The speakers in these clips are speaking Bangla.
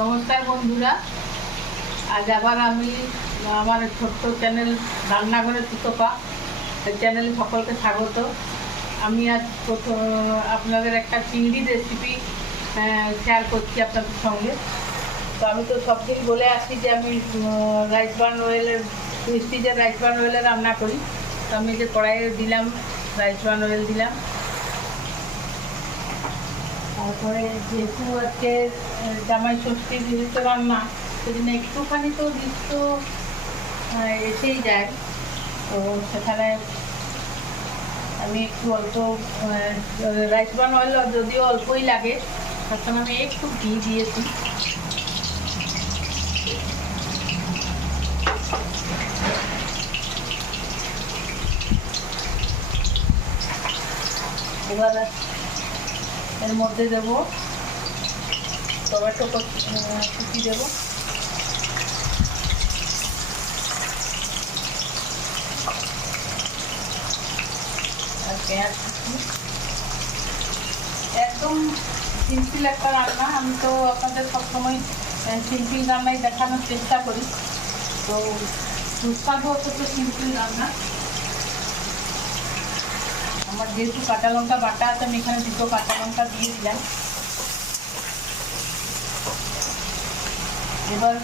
নমস্কার বন্ধুরা। আজ আবার আমি আমার ছোট্ট চ্যানেল রান্নাঘরে তুতপা চ্যানেলে সকলকে স্বাগত। আমি আজ প্রথম, আপনাদের একটা চিংড়ি রেসিপি শেয়ার করছি আপনাদের সঙ্গে। তো আমি তো সব দিন বলে আসি যে আমি রাইস বার্ন অয়েলের মিষ্টি যে রাইস বার্ন অয়েলে রান্না করি। তো আমি যে কড়াইয়ে দিলাম রাইস বার্ন অয়েল দিলাম। তারপরে যেহেতু আজকে জামাই ষষ্ঠীর যেহেতু রান্না, সেজন্য একটুখানি তো দৃশ্য এসেই যায়। তো সেখানে আমি একটু অল্প রাইস বান অয়েল যদিও অল্পই লাগে তখন আমি একটু ঘি দিয়েছি। এবার এর মধ্যে দেব টমেটো কচ- দেব? আর পেঁয়াজ কুচি একদম সিম্পল একটা রান্না। আমি তো আপনাদের সবসময় সিম্পল রান্নাই দেখানোর চেষ্টা করি। তো সুস্বাদু হচ্ছে তো সিম্পল রান্না। আমার যেহেতু কাঁচা লঙ্কা বাটা আছে, আমি এখানে দুটো কাঁচা লঙ্কা দিয়ে দিলাম। এবার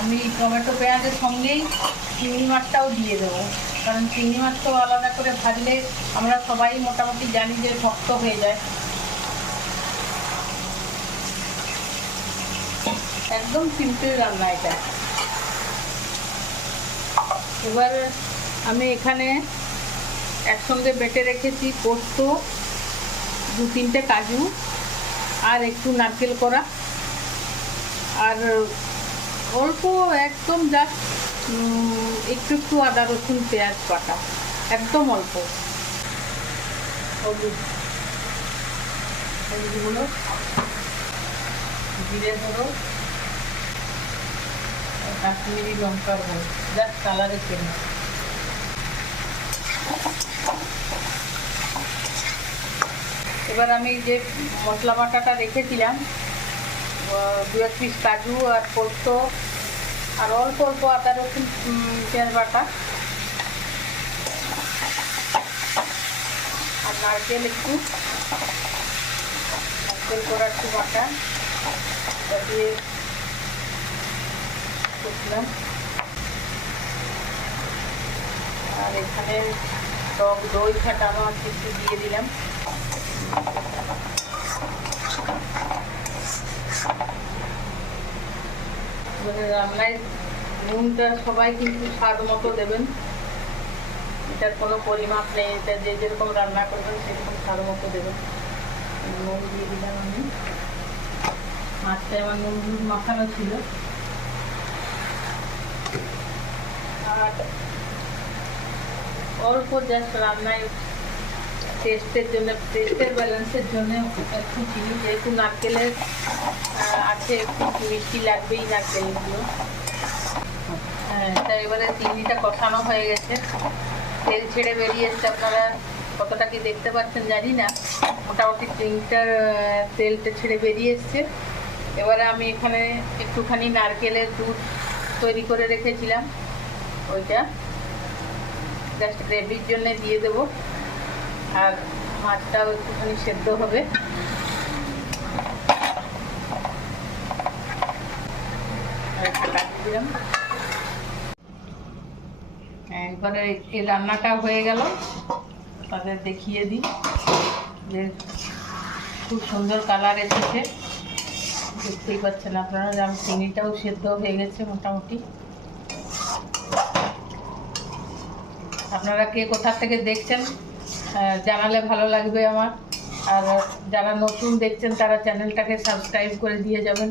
আমি টমেটো পেঁয়াজের সঙ্গেই চিংড়ি মাছটাও দিয়ে দেবো। কারণ চিংড়ি মাছটাও আলাদা করে ভাজলে আমরা সবাই মোটামুটি জানি যে শক্ত হয়ে যায়। একদম সিম্পল রান্না এটা। এবার আমি এখানে একসঙ্গে বেটে রেখেছি, পোস্ত, দু তিনটে কাজু আর একটু নারকেল করা। আর অল্প একদম জাস্ট একটু একটু আদা, রসুন, পেঁয়াজ বাটা, একদম অল্প। জিরে ধরো কাশ্মীরি লঙ্কার গুঁড়ো। জাস্ট কালারের জন্য এবার আমি যে মশলা বাটাটা রেখেছিলাম দু এক পিস কাজু আর পোস্ত, আর অল্প অল্প আদা, রসুন পেঁয়াজ বাটা। আর নারকেল একটু। নারকেল করা একটু বাটা। দিয়ে করছিলাম। আর এখানে টক দই ফাটানো আছে একটু দিয়ে দিলাম। মানে রান্নায় নুনটা সবাই কিন্তু স্বাদ মতো দেবেন। এটার কোনো পরিমাপ নেই, এটা যে যেরকম রান্না করবেন সেরকম স্বাদ মতো দেবেন। নুন দিয়ে দিলাম আমি। মাছটায় আমার নুন মাখানো ছিল। আর অল্প জাস্ট রান্নায় টেস্টের জন্য টেস্টের ব্যালেন্সের জন্য একটু চিনি যেহেতু নারকেলের আছে একটু মিষ্টি লাগবেই নারকেলগুলো হ্যাঁ তা এবারে চিনিটা কষানো হয়ে গেছে তেল ছেড়ে বেরিয়ে এসছে আপনারা কতটা কি দেখতে পাচ্ছেন জানি না মোটামুটি চিনিটার তেলটা ছেড়ে বেরিয়ে এসছে এবারে আমি এখানে একটুখানি নারকেলের দুধ তৈরি করে রেখেছিলাম ওইটা জাস্ট গ্রেভির জন্য দিয়ে দেবো। আর মাছটাও একটুখানি সেদ্ধ হবে। একবারে এই রান্নাটা হয়ে গেল। তাদের দেখিয়ে দিই যে খুব সুন্দর কালার এসেছে। দেখতেই পাচ্ছেন আপনারা যে আমার চিংড়িটাও সেদ্ধ হয়ে গেছে মোটামুটি। আপনারা কে কোথা থেকে দেখছেন জানালে ভালো লাগবে আমার। আর যারা নতুন দেখছেন, তারা চ্যানেলটাকে সাবস্ক্রাইব করে দিয়ে যাবেন।